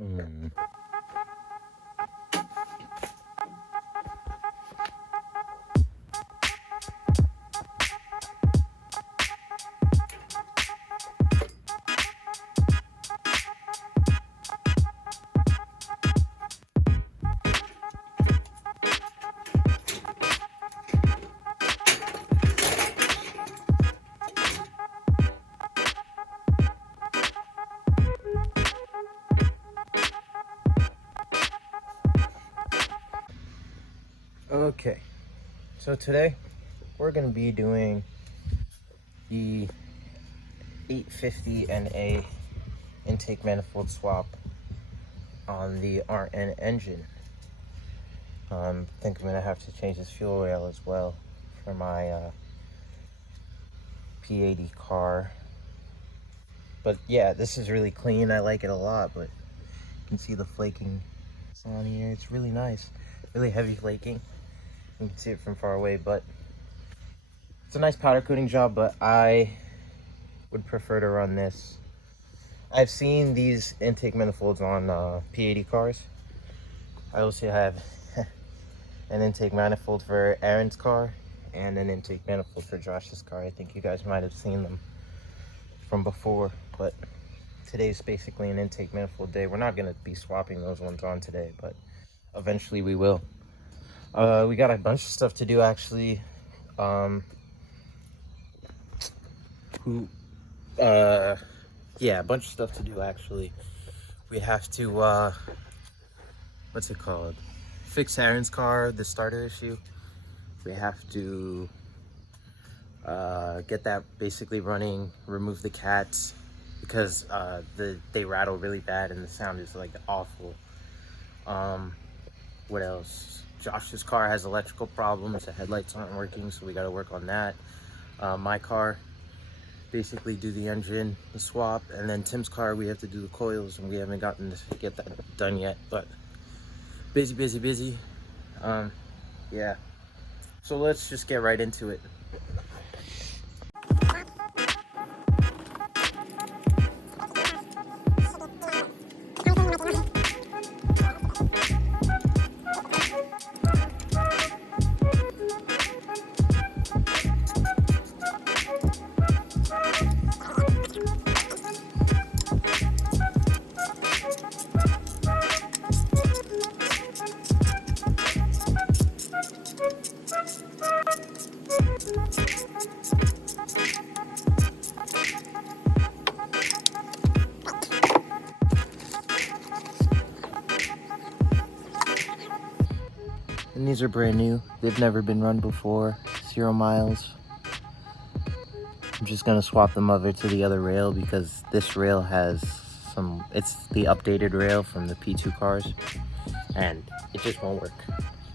Mm. Okay, so today we're going to be doing the 850NA intake manifold swap on the RN engine. I think I'm going to have to change this fuel rail as well for my P80 car. But yeah, this is really clean. I like it a lot, but you can see the flaking on here. It's really nice, really heavy flaking. You can see it from far away, but it's a nice powder coating job, but I would prefer to run this. I've seen these intake manifolds on P80 cars. I also have an intake manifold for Aaron's car and an intake manifold for Josh's car. I think you guys might have seen them from before, but today's basically an intake manifold day. We're not going to be swapping those ones on today, but eventually we will. We got a bunch of stuff to do, actually. Yeah, a bunch of stuff to do, actually. We have to, what's it called? Fix Aaron's car, the starter issue. We have to get that basically running, remove the cats, because they rattle really bad and the sound is like awful. What else? Josh's car has electrical problems, the headlights aren't working, so we got to work on that. My car, basically do the engine, the swap, and then Tim's car, we have to do the coils, and we haven't gotten to get that done yet, but busy. Yeah, so let's just get right into it. And these are brand new. They've never been run before. 0 miles. I'm just gonna swap them over to the other rail because this rail has it's the updated rail from the P2 cars, and it just won't work.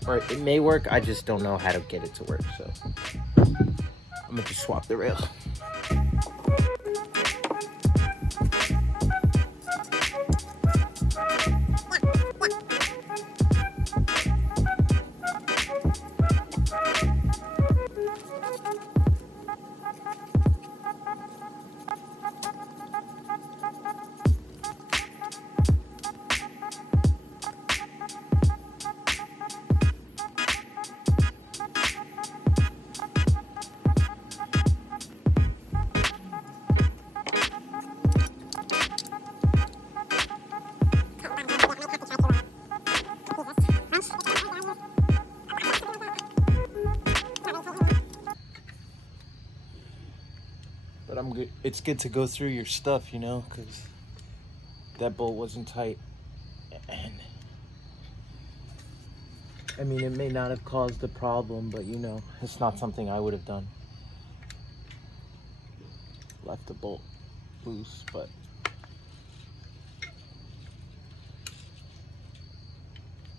Or it may work, I just don't know how to get it to work, so I'm gonna just swap the rail. But I'm good. It's good to go through your stuff, you know, because that bolt wasn't tight. And I mean, it may not have caused a problem, but you know, it's not something I would have done. Left the bolt loose, but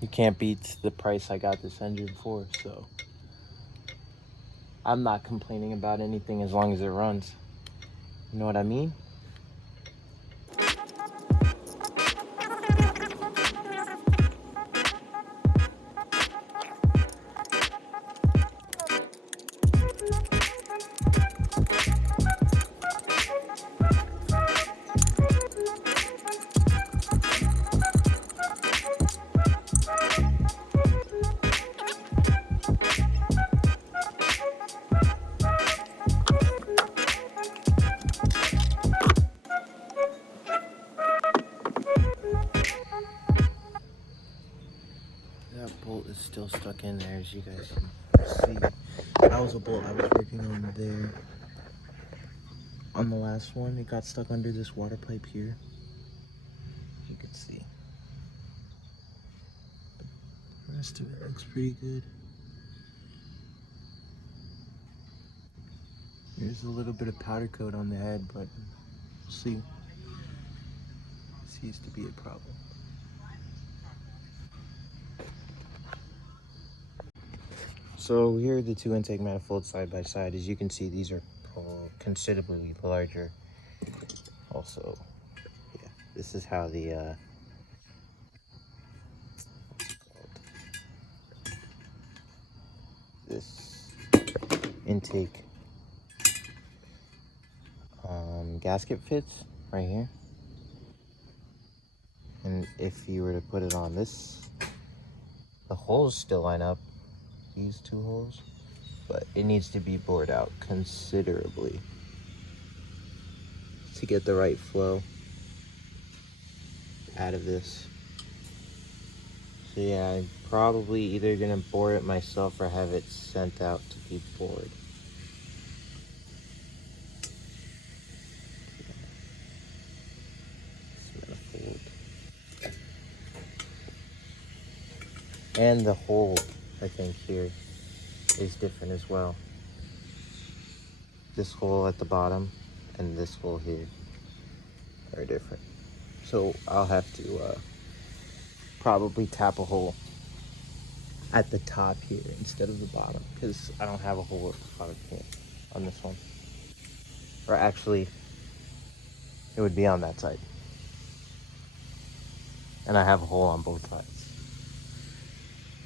you can't beat the price I got this engine for, so I'm not complaining about anything as long as it runs. You know what I mean? is still stuck in there, as you guys can see. That was a bolt I was working on there. On the last one, it got stuck under this water pipe here. As you can see. The rest of it looks pretty good. There's a little bit of powder coat on the head, but we'll see. Seems to be a problem. So here are the two intake manifolds side by side. As you can see, these are considerably larger. Also, yeah, this is how the this intake gasket fits right here. And if you were to put it on this, the holes still line up, these two holes, but it needs to be bored out considerably to get the right flow out of this. So yeah, I'm probably either gonna bore it myself or have it sent out to be bored. And the hole, I think, here is different as well. This hole at the bottom and this hole here are different. So I'll have to probably tap a hole at the top here instead of the bottom, because I don't have a hole at the bottom here on this one. Or actually, it would be on that side. And I have a hole on both sides.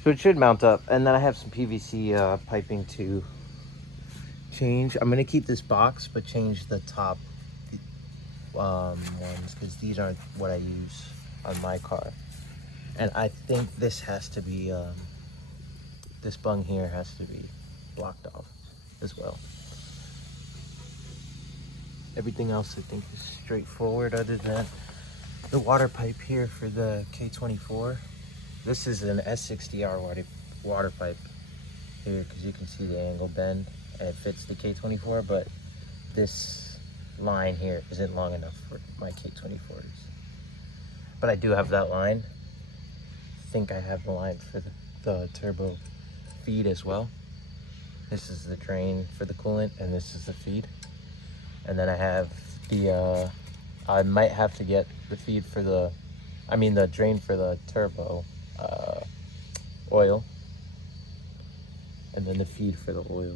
So it should mount up. And then I have some PVC piping to change. I'm gonna keep this box, but change the top ones, because these aren't what I use on my car. And I think this has to be, this bung here has to be blocked off as well. Everything else I think is straightforward, other than the water pipe here for the K24. This is an S60R water pipe here, because you can see the angle bend and it fits the K24, but this line here isn't long enough for my K24s. But I do have that line. I think I have the line for the turbo feed as well. This is the drain for the coolant, and this is the feed. And then I have the, I might have to get the feed for the, the drain for the turbo oil, and then the feed for the oil,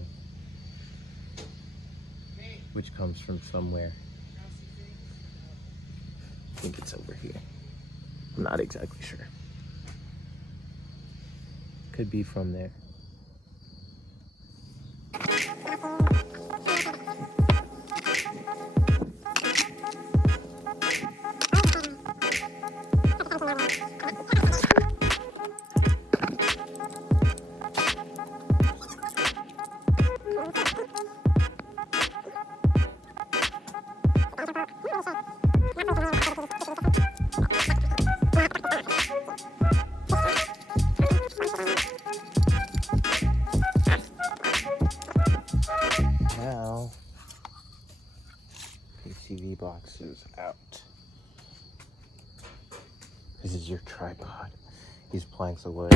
which comes from somewhere. I think it's over here. I'm not exactly sure. Could be from there. Now, PCV box is out. This is your tripod. These planks of wood.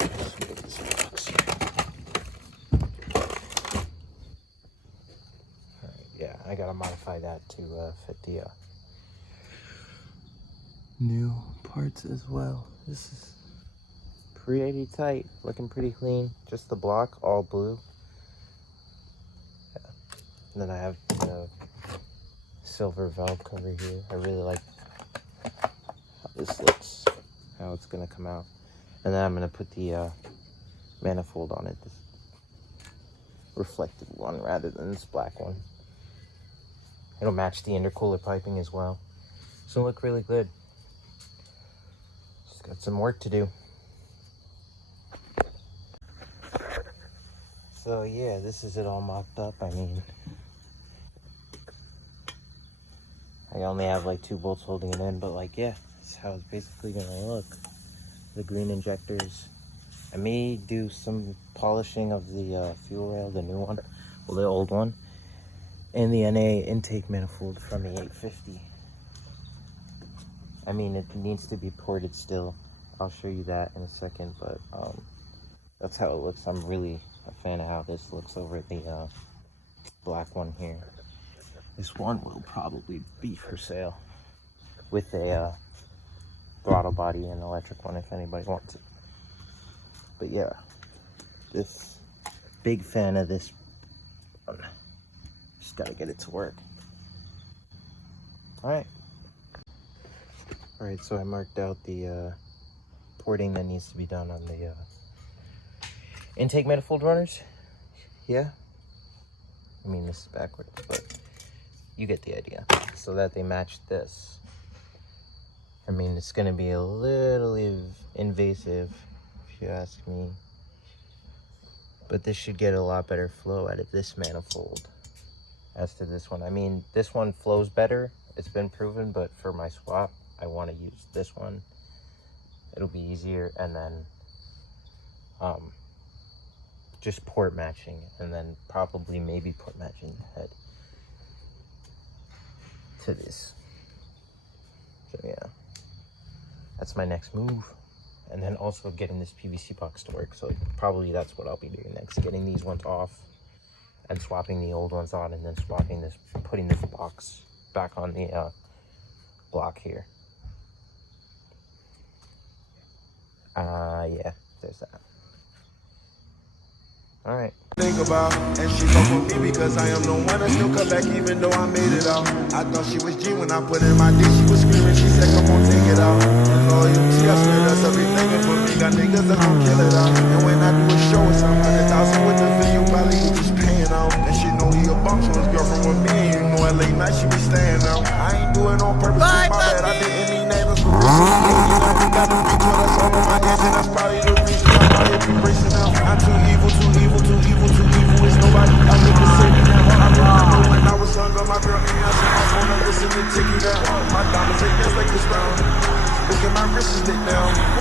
Let's move this box here. Alright, yeah, I gotta modify that to fit the new parts as well. This is pretty tight, looking pretty clean. Just the block, all blue. Yeah. And then I have the silver valve cover here. I really like how this looks, how it's gonna come out. And then I'm gonna put the manifold on it, this reflective one rather than this black one. It'll match the intercooler piping as well. So it'll look really good. Just got some work to do. So yeah, this is it all mocked up. I only have like 2 bolts holding it in, but like, yeah, this is how it's basically gonna look. The green injectors I may do some polishing of the fuel rail, the new one, well, the old one, and the NA intake manifold from the 850. I mean, it needs to be ported still. I'll show you that in a second, but that's how it looks. I'm really a fan of how this looks over the black one here. This one will probably be for sale with a throttle body and electric one if anybody wants it. But yeah, this big fan of this one. Just gotta get it to work. Alright, so I marked out the porting that needs to be done on the intake manifold runners. Yeah, I mean, this is backwards, but you get the idea. So that they match this. I mean, it's gonna be a little invasive, if you ask me. But this should get a lot better flow out of this manifold as to this one. I mean, this one flows better. It's been proven, but for my swap, I want to use this one. It'll be easier, and then just port matching, and then probably maybe port matching the head to this. So yeah, that's my next move. And then also getting this PVC box to work. So probably that's what I'll be doing next, getting these ones off and swapping the old ones on, and then swapping this, putting this box back on the block here. Yeah, there's that. All right. Think about, and she fuck with me because I am the one that still come back even though I made it out. I thought she was G when I put in my dick, she was screaming, she said come on take it out. And loyalty, I swear that's everything, and for me got niggas that gon' kill it out. And when I do a show it's 100,000 with the video, probably you just paying out. And she know he a bum, so his girlfriend with me, and you know at late night she be staying out. I ain't do it on purpose.